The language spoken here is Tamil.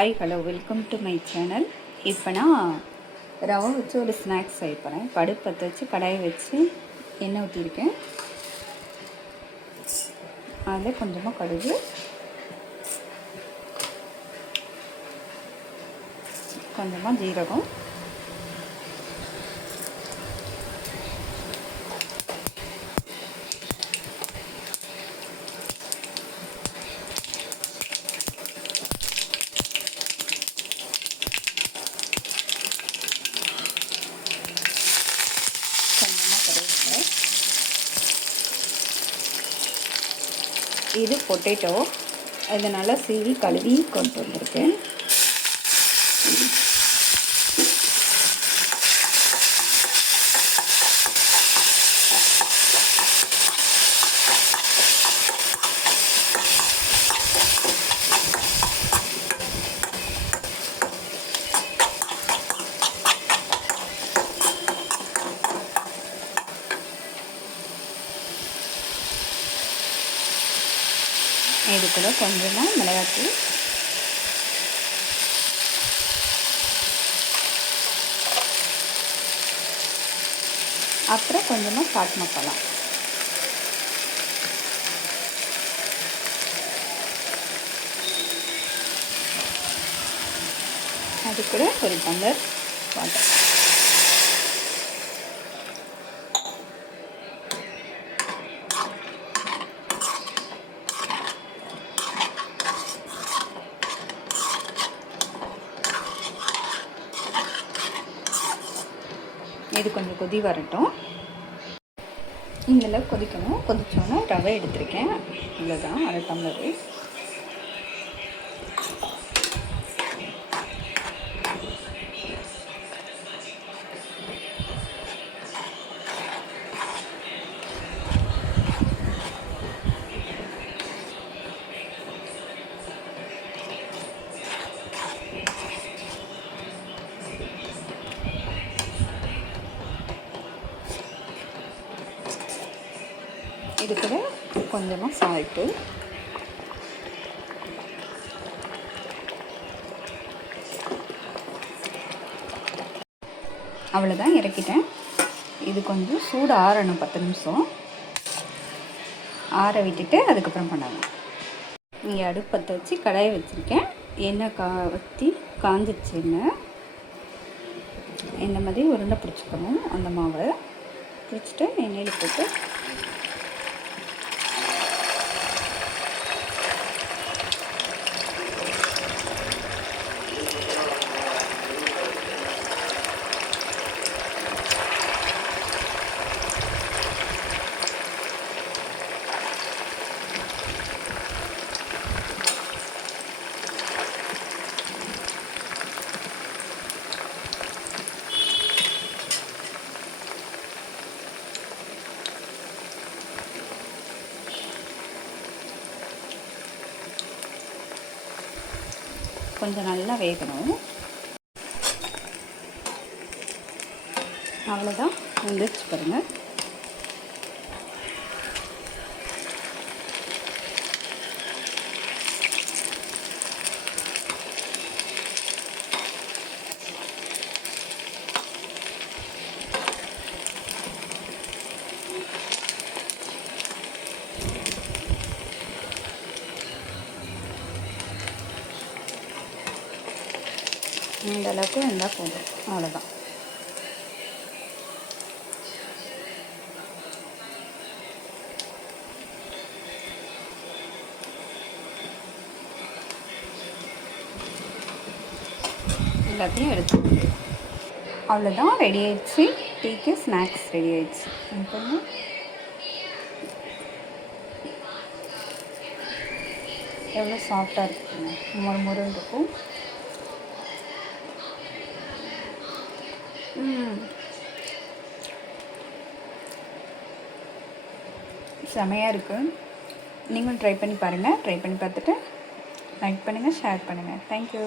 Hi hello welcome to my channel. இப்போ நான் ரவை வச்சு ஒரு ஸ்நாக்ஸ் செய்ய போகிறேன். அடுப்பு பற்ற வச்சு கடாயை வச்சு எண்ணெய் ஊற்றிருக்கேன். அதில் கொஞ்சமாக கடுகு, கொஞ்சமாக ஜீரகம், இது பொட்டேட்டோ. இதை நல்லா சீவி கழுவி கொண்டு வந்திருக்கேன். இதுக்குள்ள கொஞ்சமாக மிளகாத்தூள், அப்புறம் கொஞ்சமாக சாட் மசாலா, அது கூட ஒரு டம்ளர் வாட்டர். இது கொஞ்சம் கொதி வரட்டும். இதில் கொதிக்கணும். கொதிச்சோன்னா ரவை எடுத்திருக்கேன். இவ்வளோதான், அரை டம்ளர். இது கூட கொஞ்சமாக சால்ட்டு, அவ்வளோதான், இறக்கிட்டேன். இது கொஞ்சம் சூடு ஆறணும், 10 நிமிஷம் ஆற விட்டுட்டு அதுக்கப்புறம் பண்ணலாம். இங்கே அடுப்பு பற்ற வச்சு கடாயை வச்சுருக்கேன். எண்ணெய் ஊற்றி காஞ்சிச்சுங்க. இந்த மாதிரி உருண்டை பிடிச்சிக்கணும். அந்த மாவை பிடிச்சிட்டு எண்ணெயில் போட்டு கொஞ்சம் நல்லா வேகணும். அவ்வளோதான், வெந்துச்சு பாருங்கள். இந்த அளவுக்கு இருந்தால் போதும். அவ்வளோதான். எல்லாத்தையும் எடுத்து அவ்வளோதான், ரெடி ஆயிடுச்சு. டீக்கு ஸ்நாக்ஸ் ரெடி ஆயிடுச்சு. எவ்வளோ சாஃப்டாக இருக்குங்க, முறுமுறுன்னு இருக்கும். செமையாக இருக்குது. நீங்களும் ட்ரை பண்ணி பாருங்கள். ட்ரை பண்ணி பார்த்துட்டு லைக் பண்ணுங்கள், ஷேர் பண்ணுங்கள். தேங்க்யூ.